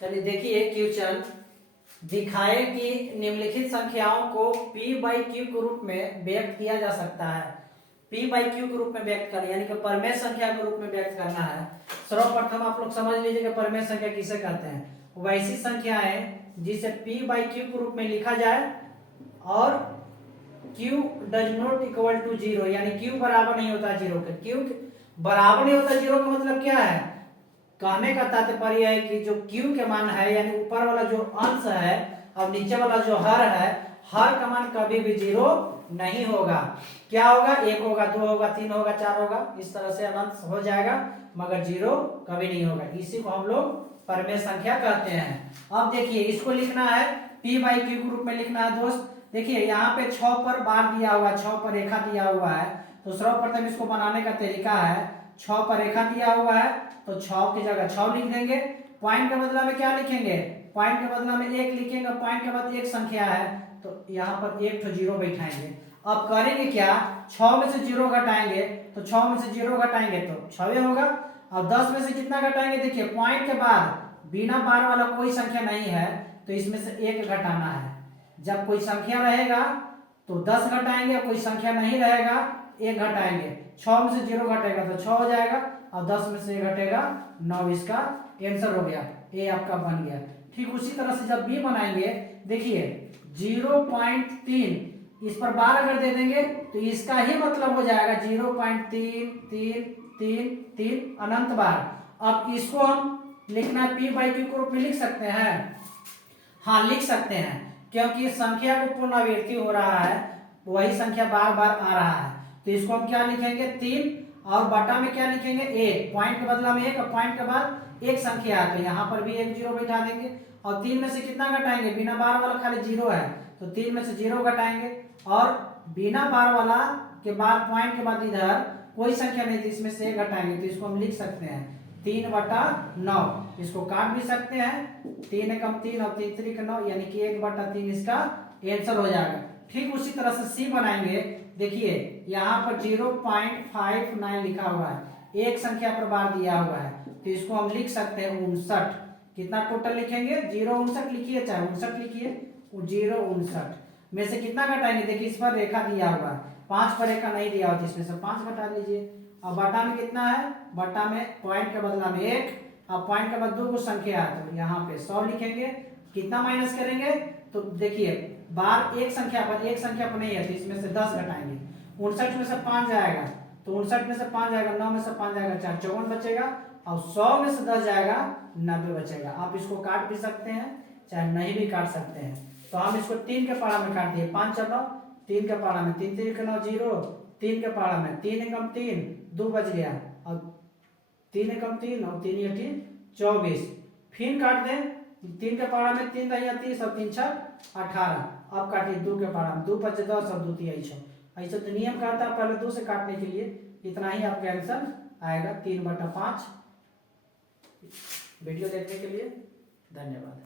चलिए देखिए क्वेश्चन दिखाए कि निम्नलिखित संख्याओं को p बाई क्यू के रूप में व्यक्त किया जा सकता है। p बाई क्यू के रूप में व्यक्त करना यानी कि परमेय संख्या के रूप में व्यक्त करना है। सर्वप्रथम आप लोग समझ लीजिए कि परमेय संख्या किसे कहते हैं। वैसी संख्या है जिसे p बाई क्यू के रूप में लिखा जाए और q does not equal to zero, यानी q बराबर नहीं होता जीरो के। q बराबर नहीं होता जीरो का मतलब क्या है? कहने का तात्पर्य है कि जो q के मान है यानी ऊपर वाला जो अंश है और नीचे वाला जो हर है, हर का मान कभी भी जीरो नहीं होगा। क्या होगा? 1 होगा, 2 होगा, 3 होगा, 4 होगा, इस तरह से अनंत हो जाएगा, मगर जीरो कभी नहीं होगा। इसी को हम लोग परमेय संख्या कहते हैं। अब देखिए इसको लिखना है p बाई क्यू के रूप में लिखना है दोस्त। देखिए यहाँ पे 6 पर बार दिया हुआ है, 6 पर रेखा दिया हुआ है, तो सर्वप्रथम इसको बनाने का तरीका है 6 पर रेखा दिया हुआ है तो 6 की जगह 6 लिख देंगे। पॉइंट के बदला में क्या लिखेंगे? पॉइंट के बदला में 1 लिखेंगे। पॉइंट के बाद एक संख्या है तो यहाँ पर एक तो जीरो बैठाएंगे। अब करेंगे क्या? 6 में से जीरो घटाएंगे तो 6 में से जीरो घटाएंगे तो 6 होगा। अब 10 में से कितना घटाएंगे? देखिए पॉइंट के बाद बिना बार वाला कोई संख्या नहीं है तो इसमें से एक घटाना है। जब कोई संख्या रहेगा तो 10 घटाएंगे, कोई संख्या नहीं रहेगा एक घटाएंगे। 6 में से जीरो घटेगा तो 6 हो जाएगा और 10 में से घटेगा 9। इसका आंसर हो गया, ए आपका बन गया। ठीक उसी तरह से जब बी बनाएंगे, देखिए 0.3 इस पर बार अगर दे देंगे तो इसका ही मतलब हो जाएगा 0.33333 अनंत बार। अब इसको हम लिखना p बाई क्यू के रूप में लिख सकते हैं। हाँ लिख सकते हैं, क्योंकि संख्या को पुनरावृत्ति हो रहा है, वही संख्या बार बार आ रहा है, तो इसको हम क्या लिखेंगे? 3 और बटा में क्या लिखेंगे? 1। पॉइंट के बदला में 1 और पॉइंट के बाद एक संख्या है तो यहाँ पर भी एक जीरो बैठा देंगे। और 3 में से कितना घटाएंगे? बिना बार वाला खाली जीरो है तो 3 में से जीरो घटाएंगे और बिना बार वाला के बाद पॉइंट के बाद इधर कोई संख्या नहीं थी, इसमें से एक घटाएंगे तो इसको हम लिख सकते हैं 3/9। इसको काट भी सकते हैं, 3 एकम 3 और 3 3 9 यानी कि 1/3 इसका आंसर हो जाएगा। ठीक उसी तरह से सी बनाएंगे। देखिए यहाँ पर 0.59 लिखा हुआ है, एक संख्या पर बार दिया हुआ है तो इसको हम लिख सकते हैं 59। कितना टोटल लिखेंगे? 059 लिखिए, चाहे 59 लिखिए। 059 में से कितना घटाएंगे? देखिए इस पर रेखा दिया हुआ है, 5 पर रेखा नहीं दिया हुआ, इसमें से 5 घटा लीजिए। अब बटा में कितना है? बटा में पॉइंट के बदला में 1 और पॉइंट के बाद 2 संख्या है तो यहाँ पे 100 लिखेंगे। कितना माइनस करेंगे? तो देखिए बार एक संख्या पर नहीं है तो इसमें से 10 घटाएंगे। 59 में से 5 जाएगा तो 59 में से 5 जाएगा, 9 में से 5 जाएगा, 4 54 बचेगा और 100 में से 10 जाएगा, 90 बचेगा। आप इसको काट भी सकते हैं, चाहे नहीं भी काट सकते हैं। तो हम इसको 3 के पारा में काट दिए, 5 चलो 3 के पारा में 3 3 9 0, 3 के पारा में 3 एकम 3 2 बच गया और 3 एकम 3 और 3 ये 24। फिर काट दें, 3 के पारा में 3 दहिया 30 और 3 छक 18। अब काटिए 2 के पारा में 2 5 10 और 2 3 6। ऐसा तो नियम कहता है पहले 2 से काटने के लिए। इतना ही आपका आंसर आएगा 3/5। वीडियो देखने के लिए धन्यवाद।